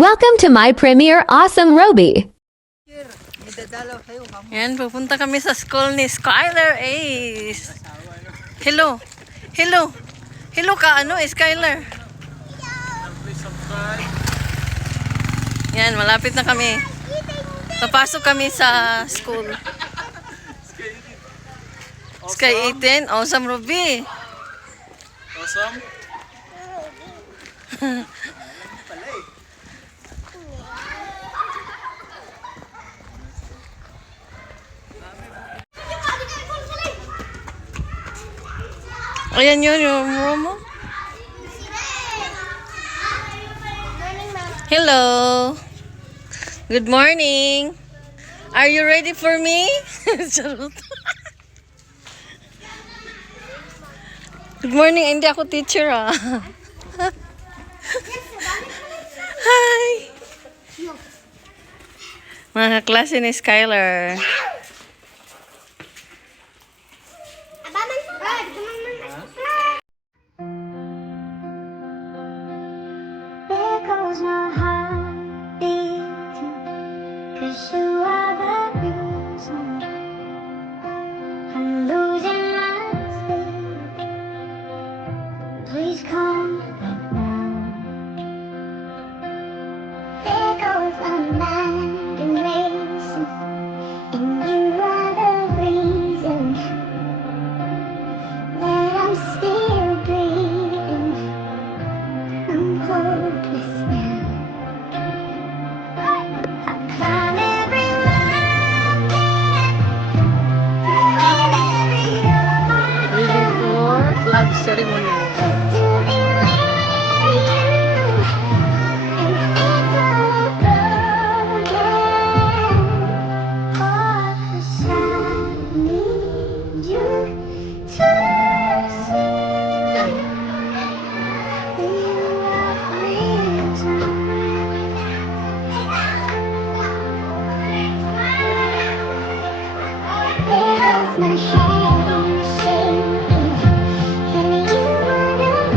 Welcome to my premiere Awesome Roby. Yan, pupunta kami sa school ni Skylar Ace. Hello. Hello. Hello ka, Skylar. Yan, malapit na kami. Papasok kami sa school. Sky 18, Awesome Ruby. Awesome? Ayan yun, yung room mo. Hello. Good morning. Are you ready for me? Charot. Good morning. Hindi ako teacher, ah. Hi. Mga klase ni Skylar. There goes my heart beating, 'cause you are the reason I'm losing my sleep. Please come back now. There goes my mind racing, and you are the reason that I'm still breathing. I'm hopeless now. I climb every mountain, climb every hill, Ready for flag ceremony. to be with you. And if I'm broken, oh, 'cause I need you to see you are reason. There's my shadow sinking, and you are the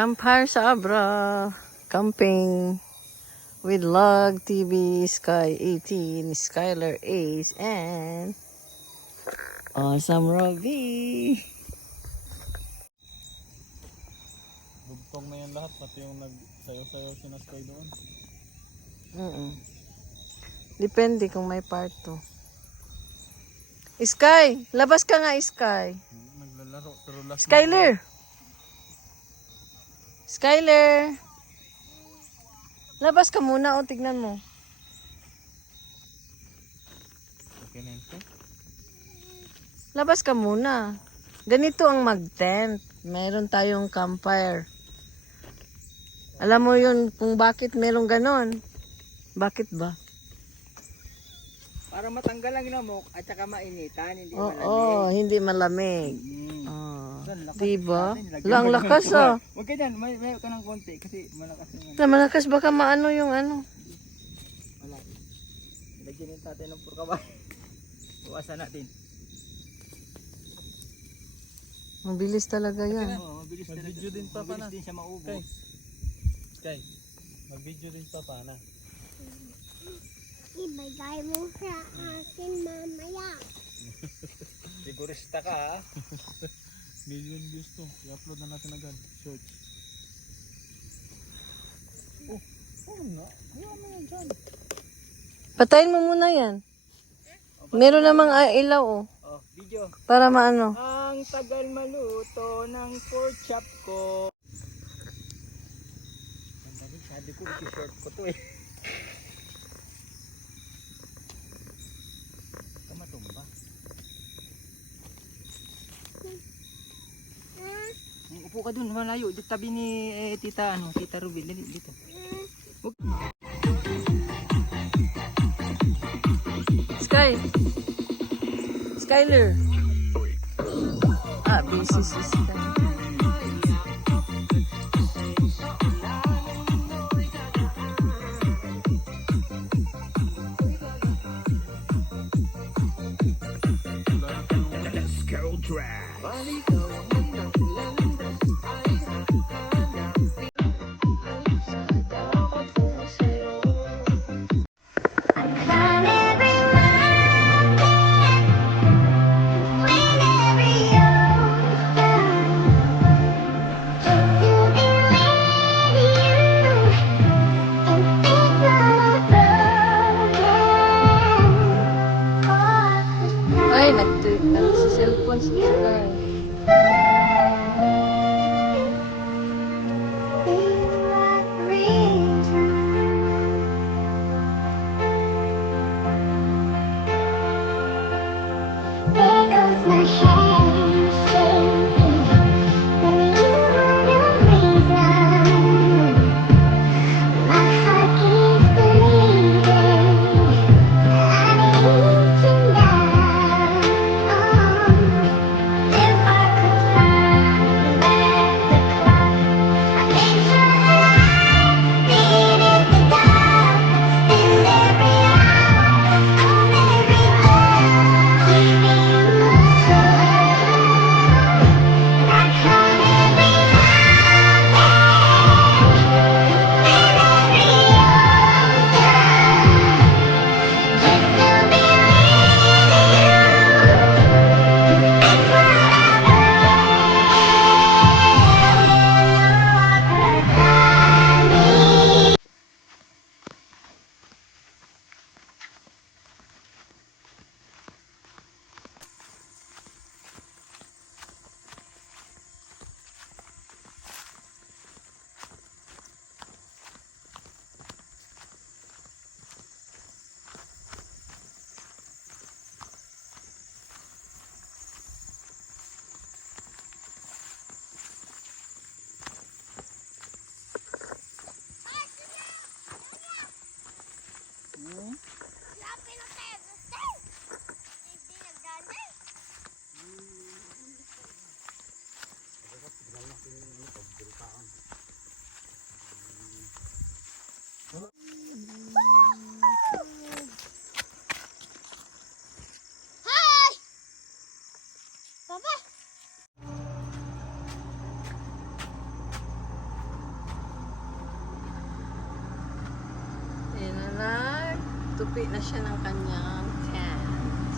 Campfire sa Abra. Camping with Log TV, Sky 18, Skylar Ace, and Awesome Robbie. Bugtong na yan lahat, pati yung nagsayaw-sayaw si Sky doon. Depende kung may part to. Sky! Labas ka nga, Sky. Naglalaro, pero last Skyler! Skyler! Labas ka muna o tignan mo. Okay na yun, Sky? Labas ka muna. Ganito ang mag-tent. Meron tayong campfire. Alam mo yun kung bakit merong ganon? Bakit ba? Para matanggal ang lamok at saka mainitan, hindi Oo, malamig. hindi malamig. Mm. Oh, Saan, lakas diba? natin, lagyan Lang mo lang. lakas ah. Huwag ka dyan, may ka ng konti kasi malakas yung ano. Na malakas baka maano yung ano. Wala. Lagyan din natin ng purkabay. Buwasan natin. Mabilis talaga yan. Oo, mabilis talaga. Mag-video din pa pa na. Mabilis din siya maubo. Sky. Sky, mag-video din pa na. Ibigay mo sa akin mamaya. Sigurista ka ha. Million views to. I-upload na natin agad. Shorts. Oh na. Ayaw mo yan dyan. Patayin mo muna yan. Meron namang ilaw oh. Oh, video. Para maano. Ang tagal maluto ng pork chop ko. Sabi ko, isi-short ko to eh. Kamatumba. Upo ka dun, malayo. Dito tabi ni Tita Ruby. Dito. Sky. Skyler. Busy si Sky. Climb every mountain, swim every ocean, just to be with you and think of broken. Ay, sa cellphone si Sky. Feels like rain. There goes my hand shaking when you are the reason my heart keeps believing I need you now. If I could turn back the clock, I'd make sure that I beat in the dark, spend every hour on every wall, keeping you close. And I'd climb every Nagtupi na siya ng kanyang tent.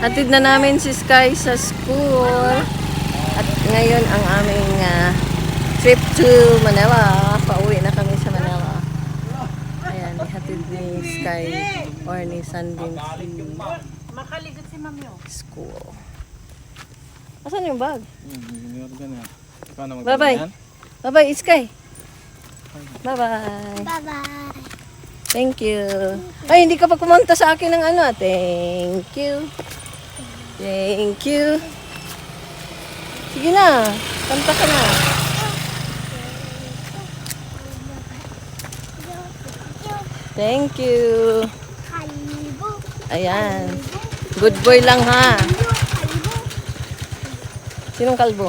Hatid na namin si Sky sa school. At ngayon ang aming trip to Manila. Pauwi na kami sa Manila. Ayan, ihatid ni Sky or ni Sandin Makaligot si Mami oh. school. Asan yung bag? Junior ka na. Paano Bye-bye. yan? Bye-bye, Sky. Bye-bye. Bye-bye. Thank you. Ay, hindi ka pa kumanta sa akin ng ano. Thank you. Thank you. Sige na. Kanta ka na. Thank you. Halibo. Ayan. Good boy lang ha. Halibo. Sinong kalbo?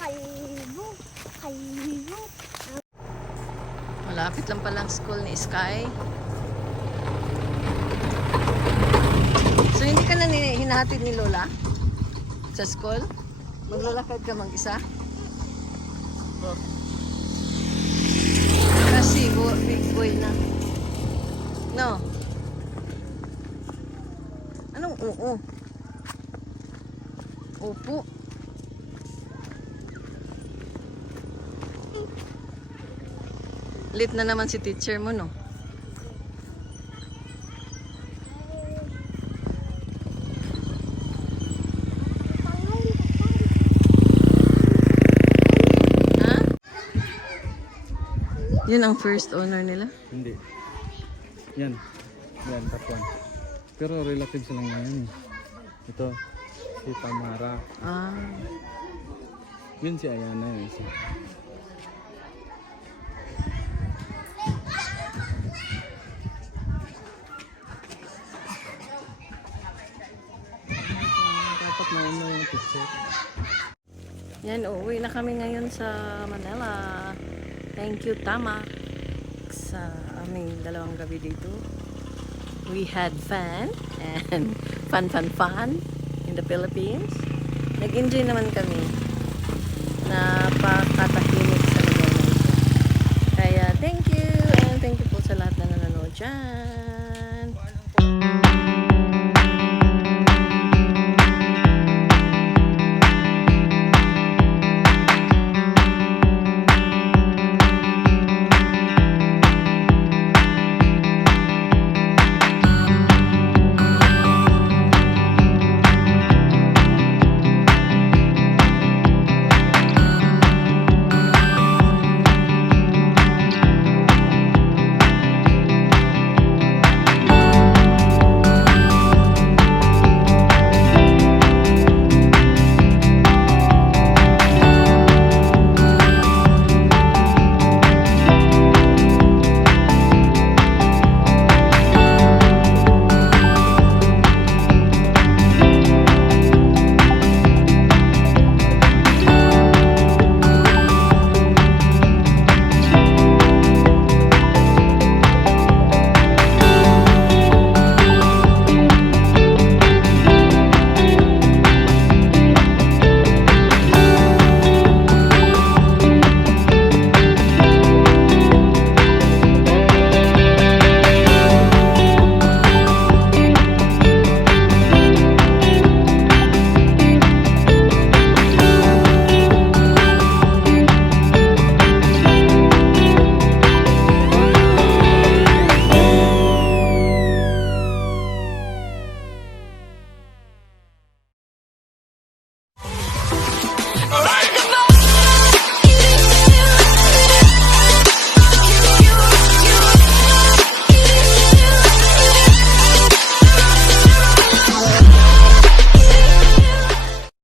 Halibo. Halibo. Malapit lang palang school ni Sky. So hindi ka na hinahatid ni Lola sa school? Maglalakad ka mag-isa? Kasi big boy na. No? Anong oo? Opo. Late na naman si teacher mo, no? Ha? Yun ang first owner nila? Hindi. Yan. Yan, top one. Pero relatives lang ngayon. Ito, si Tamara. Ah. Yun si Ayana yung isa. Dapat mauna yung picture. Yan, uuwi na kami ngayon sa Manila. Thank you, Tama, sa aming dalawang gabi dito. We had fun and fun in the Philippines. Nag-enjoy naman kami. Napakatahimik sa lugar na ito. Kaya thank you and thank you po sa lahat na nanonood dyan.